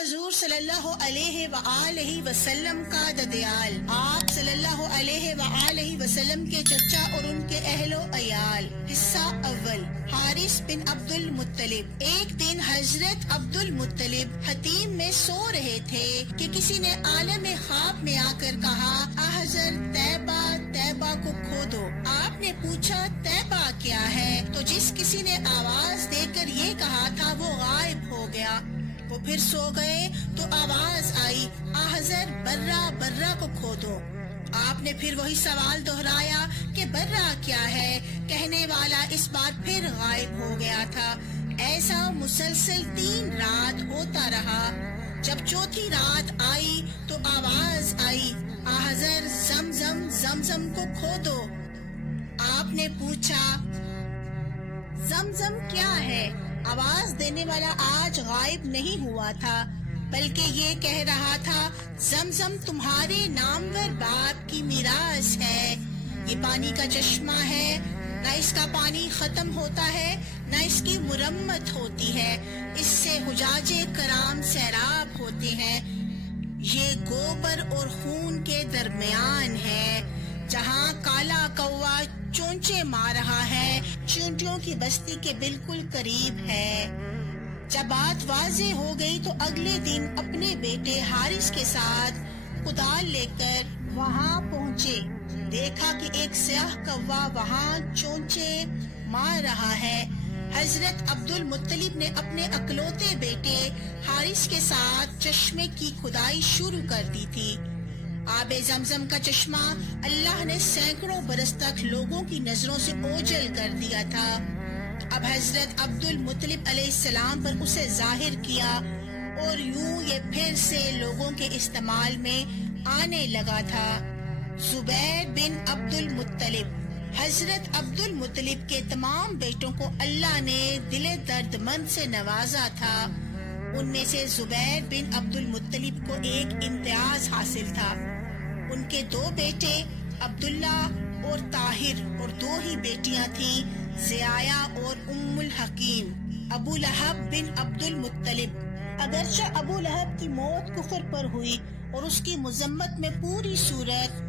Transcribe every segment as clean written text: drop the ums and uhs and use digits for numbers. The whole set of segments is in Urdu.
حضور صلی اللہ علیہ وآلہ وسلم کا ددیال، آپ صلی اللہ علیہ وآلہ وسلم کے چچا اور ان کے اہل و عیال۔ حصہ اول، حارث بن عبد المطلب۔ ایک دن حضرت عبد المطلب حتیم میں سو رہے تھے کہ کسی نے عالم خواب میں آ کر کہا، حضرت طیبہ کو کھودو۔ آپ نے پوچھا طیبہ کیا ہے؟ تو جس کسی نے آواز دے کر یہ کہا تھا وہ غائب ہو گیا۔ وہ پھر سو گئے تو آواز آئی، حضرت برہ کو کھودو۔ آپ نے پھر وہی سوال دہرایا کہ برہ کیا ہے؟ کہنے والا اس بار پھر غائب ہو گیا تھا۔ ایسا مسلسل 3 رات ہوتا رہا۔ جب چوتھی رات آئی تو آواز آئی، حضرت زمزم کو کھودو۔ آپ نے پوچھا زمزم کیا ہے؟ آواز دینے والا آج غائب نہیں ہوا تھا بلکہ یہ کہہ رہا تھا، زمزم تمہارے نامور باپ کی میراث ہے۔ یہ پانی کا چشمہ ہے، نہ اس کا پانی ختم ہوتا ہے نہ اس کی مرمت ہوتی ہے۔ اس سے حجاج کرام سیراب ہوتے ہیں۔ یہ گوبر اور خون کے درمیان ہے، جہاں کالا کوا چونچے مار رہا ہے، چونٹیوں کی بستی کے بالکل قریب ہے۔ جب بات واضح ہو گئی تو اگلے دن اپنے بیٹے حارث کے ساتھ کدال لے کر وہاں پہنچے۔ دیکھا کہ ایک سیاہ کوا وہاں چونچے مار رہا ہے۔ حضرت عبد المطلب نے اپنے اکلوتے بیٹے حارث کے ساتھ چشمے کی کھدائی شروع کر دی تھی۔ آب زمزم کا چشمہ اللہ نے سینکڑوں برس تک لوگوں کی نظروں سے اوجھل کر دیا تھا۔ اب حضرت عبد المطلب علیہ السلام پر اسے ظاہر کیا اور یوں یہ پھر سے لوگوں کے استعمال میں آنے لگا تھا۔ زبیر بن عبد المطلب۔ حضرت عبد المطلب کے تمام بیٹوں کو اللہ نے دل درد مند سے نوازا تھا۔ ان میں سے زبیر بن عبد المطلب کو ایک امتیاز حاصل تھا۔ ان کے 2 بیٹے عبداللہ اور طاہر اور 2 ہی بیٹیاں تھیں، زیایا اور ام الحکیم۔ ابو لہب بن عبد المطلب۔ اگرچہ ابو لہب کی موت کفر پر ہوئی اور اس کی مذمت میں پوری سورت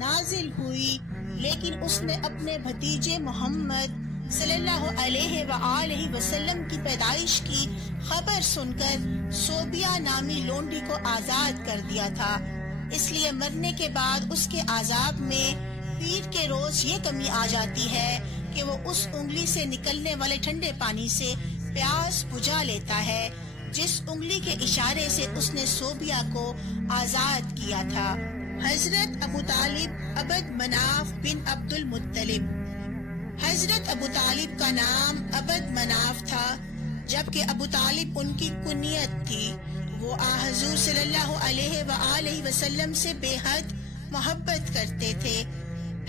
نازل ہوئی، لیکن اس نے اپنے بھتیجے محمد صلی اللہ علیہ وآلہ وسلم کی پیدائش کی خبر سن کر صوبیہ نامی لونڈی کو آزاد کر دیا تھا۔ اس لیے مرنے کے بعد اس کے عذاب میں پیر کے روز یہ کمی آ جاتی ہے کہ وہ اس انگلی سے نکلنے والے ٹھنڈے پانی سے پیاس بجھا لیتا ہے جس انگلی کے اشارے سے اس نے صوبیہ کو آزاد کیا تھا۔ حضرت ابو طالب عبد مناف بن عبد المطلب۔ حضرت ابو طالب کا نام عبد مناف تھا، جبکہ ابو طالب ان کی کنیت تھی۔ وہ حضور صلی اللہ علیہ وآلہ وسلم سے بے حد محبت کرتے تھے۔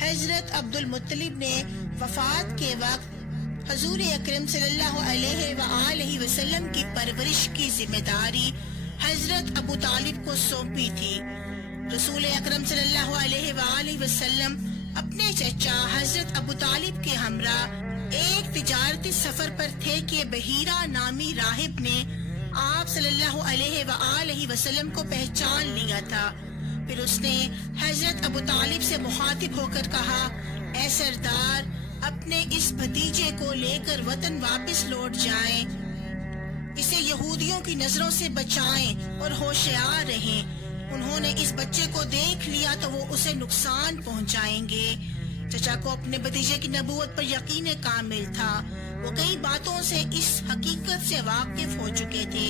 حضرت عبد المطلب نے وفات کے وقت حضور اکرم صلی اللہ علیہ وآلہ وسلم کی پرورش کی ذمہ داری حضرت ابو طالب کو سونپی تھی۔ رسول اکرم صلی اللہ علیہ وآلہ وسلم اپنے چچا حضرت ابو طالب کے ہمراہ ایک تجارتی سفر پر تھے کہ بحیرہ نامی راہب نے آپ صلی اللہ علیہ وآلہ وسلم کو پہچان لیا تھا۔ پھر اس نے حضرت ابو طالب سے مخاطب ہو کر کہا، اے سردار، اپنے اس بھتیجے کو لے کر وطن واپس لوٹ جائیں، اسے یہودیوں کی نظروں سے بچائیں اور ہوشیار رہیں۔ انہوں نے اس بچے کو دیکھ لیا تو وہ اسے نقصان پہنچائیں گے۔ چچا کو اپنے بھتیجے کی نبوت پر یقین کامل تھا۔ وہ کئی باتوں سے اس حقیقت سے واقف ہو چکے تھے۔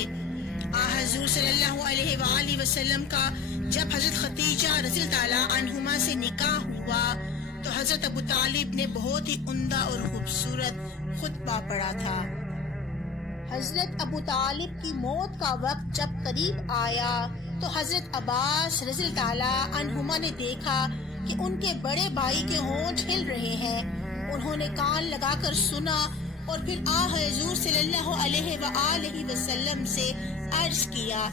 حضور صلی اللہ علیہ وآلہ وسلم کا جب حضرت خدیجہ رضی اللہ عنہما سے نکاح ہوا تو حضرت ابو طالب نے بہت ہی عمدہ اور خوبصورت خطبہ پڑھا تھا۔ حضرت ابو طالب کی موت کا وقت جب قریب آیا تو حضرت عباس رضی اللہ عنہما نے دیکھا کہ ان کے بڑے بھائی کے ہونٹ ہل رہے ہیں۔ انہوں نے کان لگا کر سنا اور پھر حضور صلی اللہ علیہ وآلہ وسلم سے عرض کیا،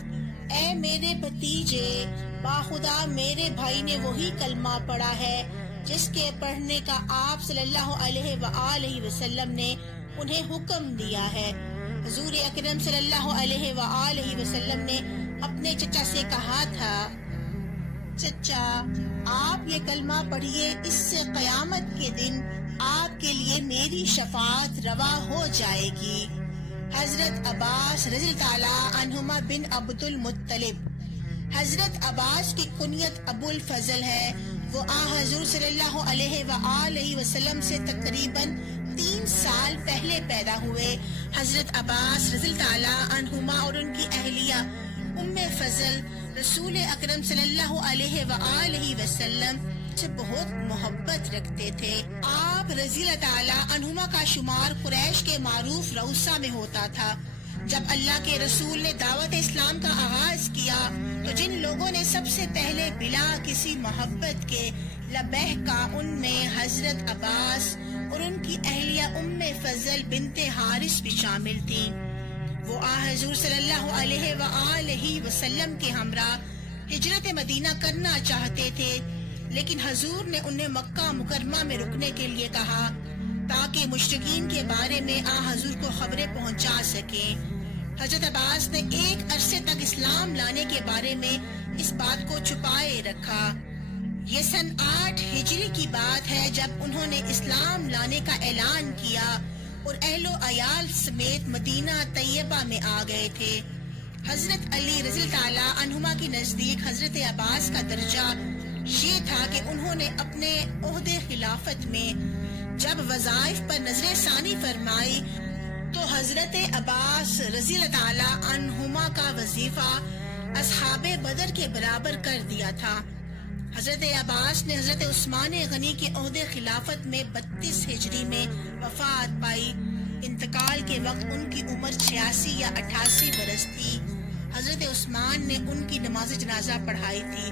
اے میرے بھتیجے، باخدا میرے بھائی نے وہی کلمہ پڑھا ہے جس کے پڑھنے کا آپ صلی اللہ علیہ وآلہ وسلم نے انہیں حکم دیا ہے۔ حضور اکرم صلی اللہ علیہ وآلہ وسلم نے اپنے چچا سے کہا تھا، چچا آپ یہ کلمہ پڑھیے، اس سے قیامت کے دن آپ کے لیے میری شفاعت روا ہو جائے گی۔ حضرت عباس رضی اللہ تعالی عنہما بن عبد المطلب، حضرت عباس کی کنیت ابو الفضل ہے، وہ حضور صلی اللہ علیہ وآلہ وسلم سے تقریباً 3 سال پہلے پیدا ہوئے۔ حضرت عباس رضی اللہ تعالی عنہما اور ان کی اہلیہ ام فضل رسول اکرم صلی اللہ علیہ وآلہ وسلم سے بہت محبت رکھتے تھے۔ آپ رضی اللہ تعالی عنہما کا شمار قریش کے معروف روسا میں ہوتا تھا۔ جب اللہ کے رسول نے دعوت اسلام کا آغاز کیا تو جن لوگوں نے سب سے پہلے بلا کسی محبت کے لبیک کہا، ان میں حضرت عباس اور ان کی اہلیہ ام فضل بنت حارث بھی شامل تھیں۔ وہ حضور صلی اللہ علیہ وآلہ وسلم کے ہمراہ ہجرت مدینہ کرنا چاہتے تھے، لیکن حضور نے انہیں مکہ مکرمہ میں رکنے کے لیے کہا تاکہ مشرکین کے بارے میں حضور کو خبریں پہنچا سکیں۔ حضرت عباس نے ایک عرصے تک اسلام لانے کے بارے میں اس بات کو چھپائے رکھا۔ یہ سن 8 ہجری کی بات ہے جب انہوں نے اسلام لانے کا اعلان کیا اور اہل و عیال سمیت مدینہ طیبہ میں آ گئے تھے۔ حضرت علی رضی اللہ تعالی عنہما کے نزدیک حضرت عباس کا درجہ یہ تھا کہ انہوں نے اپنے عہدے خلافت میں جب وظائف پر نظر ثانی فرمائی تو حضرت عباس رضی اللہ تعالی عنہما کا وظیفہ اصحاب بدر کے برابر کر دیا تھا۔ حضرت عباس نے حضرت عثمان غنی کے عہدے خلافت میں 32 ہجری میں وفات پائی۔ انتقال کے وقت ان کی عمر 86 یا 88 برس تھی۔ حضرت عثمان نے ان کی نماز جنازہ پڑھائی تھی۔